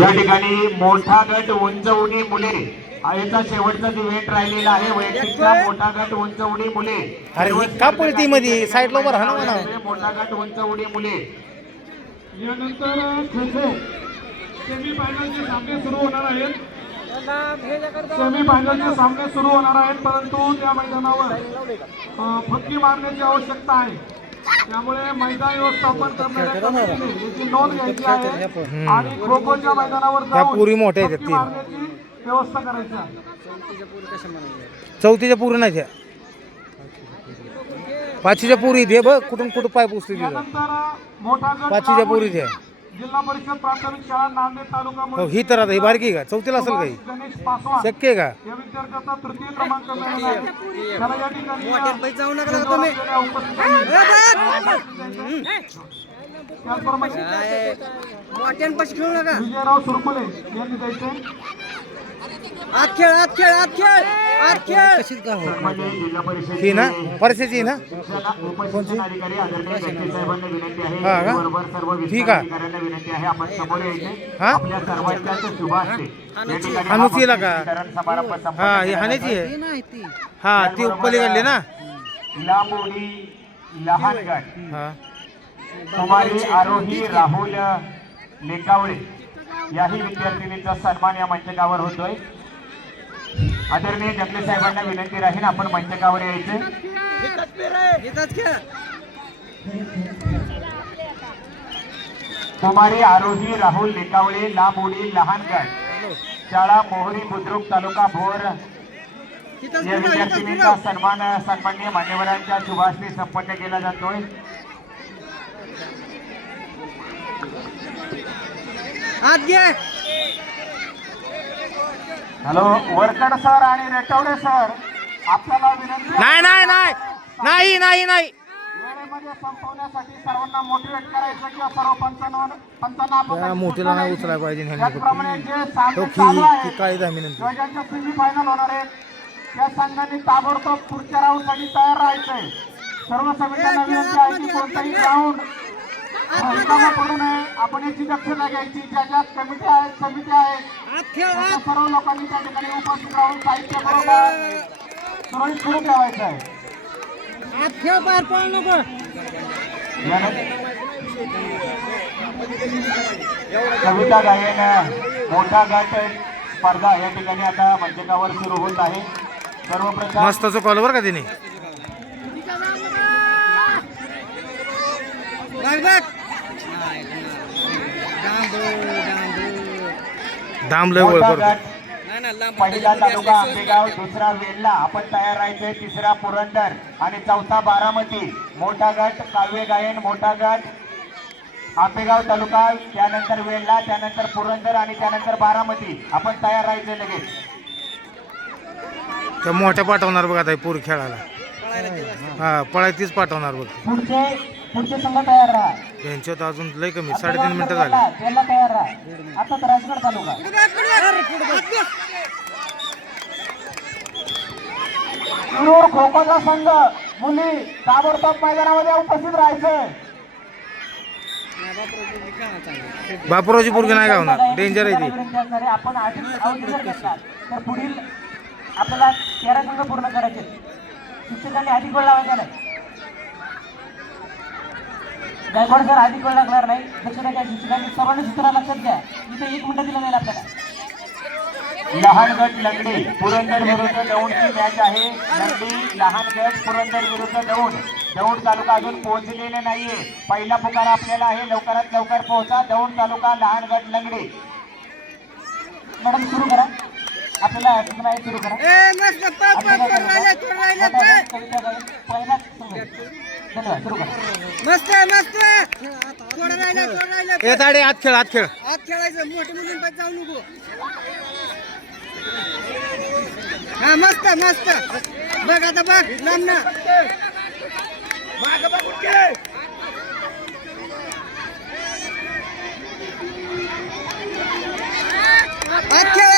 या ठिकाणी मोठा गट उंचवणी मुले याचा शेवटचाच इव्हेंट राहिलेला आहे। वैयक्तिकचा मोठा गट उंचवणी मुले। अरे ही का पळती मध्ये साईडला उभा राहा ना म्हणा। मोठा गट उंचवणी मुले यानंतर सेमी फायनलचे सामने सुरू होणार आहेत। सेमी फायनलचे सामने सुरू होणार आहेत, परंतु त्या मैदानावर फटकी मारण्याची आवश्यकता आहे। त्यामुळे मैदान व्यवस्थापन करणाऱ्या कमिटीने याची नोंद घ्यायची आहे आणि खो खोच्या मैदानावर जाऊन पुरी मोठ्या आहेत फटकी मारण्याची व्यवस्था करायची आहे। चौथीच्या पुरी नाही त्या पाचवीच्या पुरी दे बघ कुठून कुठं पाय पुसते त्यानंतर मोठा गट पाचवीच्या पुरी द्या। जिल्हा परिषद प्राथमिक शाळा नांदेड तालुका हो ही तर आता ही बारकी का चौथीला असेल काही गणेश पासवान शक्य आहे का? या विद्यार्थ्याचा तृतीय क्रमांक मिळाला आहे। त्याला या ठिकाणी विजयराव सुरकुले यांनी द्यायचे। ही ना परिस्थिती ना अधिकारी आदरणीय साहेबांना विनंती आहे हा का? बरोबर सर्व ठीक आहे अधिकाऱ्यांना विनंती आहे आपण समोर यायचे। हा? आपल्या सर्वांच्याच शुभ असते या ठिकाणी हानुचीला का? वितरण समारंभ संपन्न हा ही केला हाण्याची जातो। आहे हा ती उपली काढली ना लांबोडी लहानगड हा कुमारी आरोही राहुल लेकावळे याही विद्यार्थिनीचा सन्मान या मंचकावर होतोय। आदरणीय जगले साहेबांना विनंती राहील आपण मंचकावर यायचे। कुमारी आरोही राहुल लेकावळे लांबोडी लहानगड शाळा मोहरी बुद्रुक तालुका भोर या विद्यार्थिनीचा सन्मान सन्माननीय मान्यवरांच्या शुभास्ते संपन्न केला जातोय। हॅलो वरकड सर आणि रेटवडे सर आपल्याला विनंती नाही नाही नाही नाही नाही नाही वेळेमध्ये संपवण्यासाठी सर्वांना मोटिवेट करायचं किंवा सर्व पंचांना मोठीला नाही उचलायला पाहिजे त्याचप्रमाणे जे सामने चालू आहेत काळी धामी नंतर किंवा ज्यांच्या सेमी फायनल होणार आहेत त्या संघांनी ताबडतोब पुढच्या राऊंडसाठी तयार राहायचंय। सर्व समित्यांना विनंती आहे की कोणताही ग्राउंड रिकामा पडू नये। आपण याची दक्षता घ्यायची। ज्या ज्या कमिटी आहेत समित्या आहेत त्या सर्व लोकांनी त्या ठिकाणी उपस्थित राहून साहित्य बरोबर सुरळीत सुरू ठेवायचं आहे। कविता गायन मोठा गट स्पर्धा या ठिकाणी आता मंचकावर सुरू होत आहे। सर्वप्रथम मस्त कॉल बरं का तिने दामलय वळ करतो। पहिला तालुका आंबेगाव, दुसरा वेल्ला आपण तयार राहायचे, तिसरा पुरंदर आणि चौथा बारामती। मोठा गट काव्य गायन मोठा गट आंबेगाव तालुका, त्यानंतर वेल्ला, त्यानंतर पुरंदर आणि त्यानंतर बारामती आपण तयार राहायचे लगेच। त्या मोठ्या पाठवणार बघ आता पूर खेळायला हा पळायतीच पाठवणार बघ। पुढचे संघ तयार राहा। यांच्यात अजून लय कमी 3.5 मिनिटं झाली। त्याला तयार राहा। आता राजगड तालुका शिरूर खो खोचा संघ मुली ताबडतोब मैदानामध्ये उपस्थित राहायचं। बापूरावची पोरगी नाही गावणार डेंजर आहे ती। आपण तर पुढील आपल्याला 13 संघ पूर्ण करायचे। शिक्षकांनी आधी गोळ लावायचा नाही। गायकवाड सर आधी गोळ लागणार नाही। दक्षता घ्या शिक्षकांनी सर्वांनी सूचना लक्षात घ्या। इथे 1 मिनिट दिलं जाईल आपल्याला। लहानगड लंगडी पुरंदर विरुद्ध दौंडची मॅच आहे। लंगडी लहानगड पुरंदर विरुद्ध दौंड। दौंड तालुका अजून पोहोचलेले नाहीये। पहिला पुकार आपल्याला आहे, लवकरात लवकर पोहोचा। दौंड तालुका लहानगड लंगडी। मॅडम सुरू करा आपल्याला सुरू करा। धन्यवाद सुरू करा। मस्त मस्त ए ताडे आत खेळ आत खेळायचं मोठे मुलींपासून जाऊ नको। हा मस्त मस्त बघ आता बघ लांब ना माग बघ उठके आत खेळ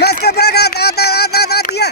मस्त बघ आता या